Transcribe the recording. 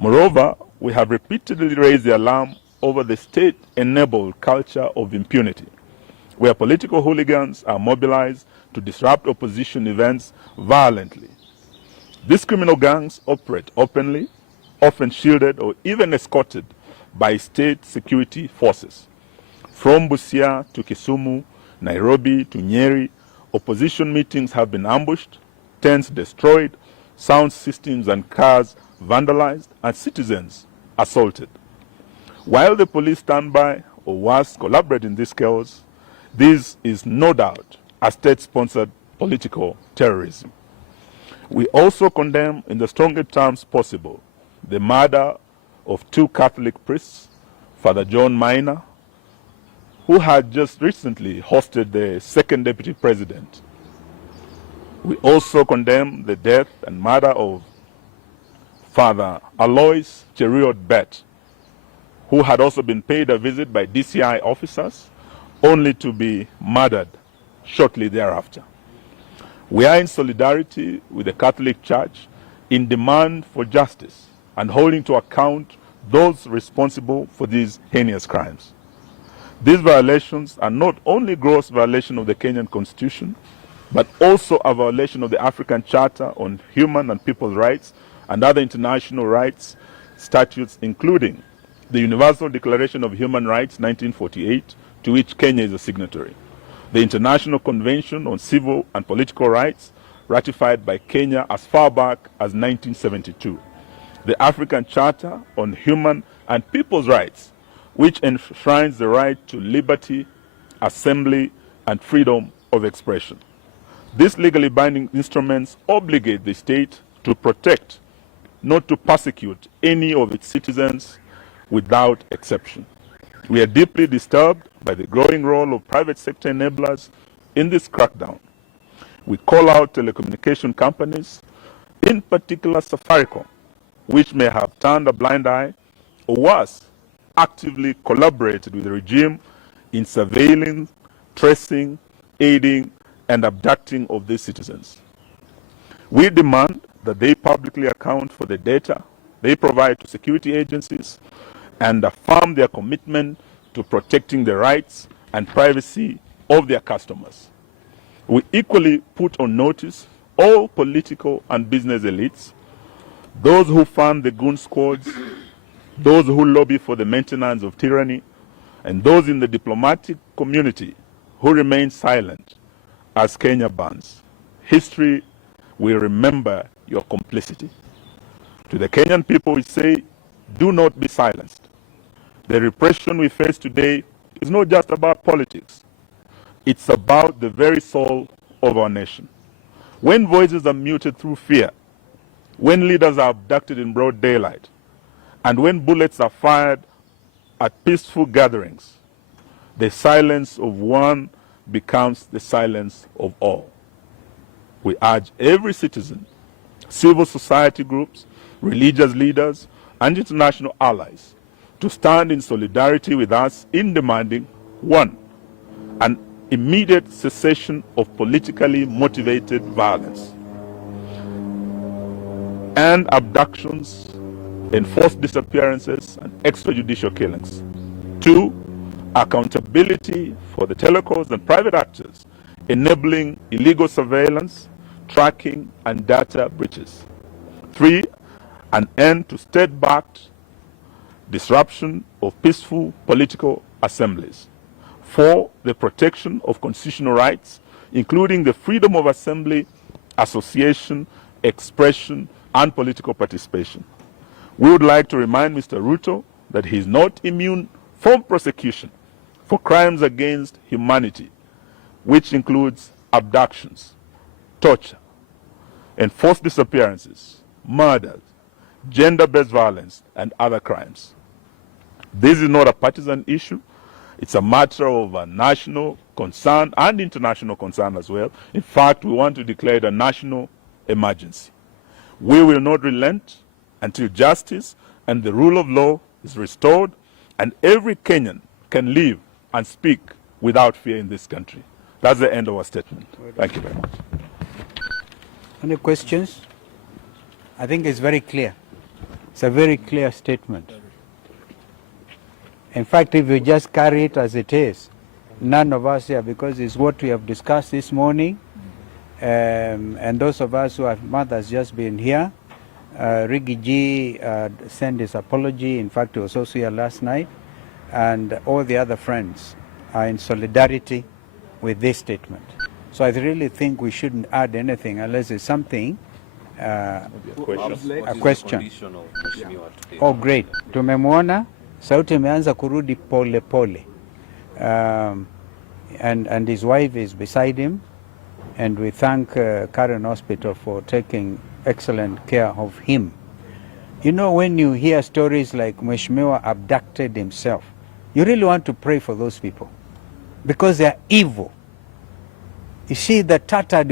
Moreover, we have repeatedly raised the alarm over the state-enabled culture of impunity, where political hooligans are mobilized to disrupt opposition events violently. These criminal gangs operate openly, often shielded or even escorted by state security forces. From Busia to Kisumu, Nairobi to Nyeri, opposition meetings have been ambushed, tents destroyed, sound systems and cars vandalized, and citizens assaulted. While the police stand by, or worse, collaborate in this chaos, this is no doubt a state-sponsored political terrorism. We also condemn, in the strongest terms possible, the murder of 2 Catholic priests, Father John Minor, who had just recently hosted the second deputy president. We also condemn the death and murder of Father Alois Cheruiyot Bet, who had also been paid a visit by DCI officers, only to be murdered shortly thereafter. We are in solidarity with the Catholic Church in demand for justice and holding to account those responsible for these heinous crimes. These violations are not only gross violation of the Kenyan Constitution, but also a violation of the African Charter on Human and People's Rights and other international rights statutes, including the Universal Declaration of Human Rights 1948, to which Kenya is a signatory, the International Convention on Civil and Political Rights, ratified by Kenya as far back as 1972, the African Charter on Human and People's Rights, which enshrines the right to liberty, assembly, and freedom of expression. These legally binding instruments obligate the state to protect, not to persecute, any of its citizens without exception. We are deeply disturbed by the growing role of private sector enablers in this crackdown. We call out telecommunication companies, in particular Safaricom, which may have turned a blind eye, or worse, actively collaborated with the regime in surveilling, tracing, aiding, and abducting of these citizens. We demand that they publicly account for the data they provide to security agencies and affirm their commitment to protecting the rights and privacy of their customers. We equally put on notice all political and business elites, those who fund the goon squads, those who lobby for the maintenance of tyranny, and those in the diplomatic community who remain silent as Kenya burns. History will remember your complicity. To the Kenyan people, we say, do not be silenced. The repression we face today is not just about politics. It's about the very soul of our nation. When voices are muted through fear, when leaders are abducted in broad daylight, and when bullets are fired at peaceful gatherings, the silence of one becomes the silence of all. We urge every citizen, civil society groups, religious leaders, and international allies to stand in solidarity with us in demanding, 1, an immediate cessation of politically motivated violence and abductions, enforced disappearances, and extrajudicial killings. 2, accountability for the telecos and private actors enabling illegal surveillance, tracking, and data breaches. 3, an end to state-backed disruption of peaceful political assemblies. 4, the protection of constitutional rights, including the freedom of assembly, association, expression, and political participation. We would like to remind Mr. Ruto that he is not immune from prosecution for crimes against humanity, which includes abductions, torture, enforced disappearances, murders, gender-based violence, and other crimes. This is not a partisan issue. It's a matter of national concern and international concern as well. In fact, we want to declare it a national emergency. We will not relent until justice and the rule of law is restored and every Kenyan can live and speak without fear in this country. That's the end of our statement. Thank you very much. Any questions? I think it's very clear. It's a very clear statement. In fact, if you just carry it as it is, none of us here, because it's what we have discussed this morning, and those of us who have mothers just been here, Rigi G sent his apology. In fact, he was also here last night, and all the other friends are in solidarity with this statement. So I really think we shouldn't add anything unless it's something, a question. Oh, great. Tumemwona, sauti imeanza kurudi pole pole. And his wife is beside him, and we thank Karen Hospital for taking excellent care of him. You know, when you hear stories like Mheshimiwa abducted himself, you really want to pray for those people because they are evil. You see, the Tata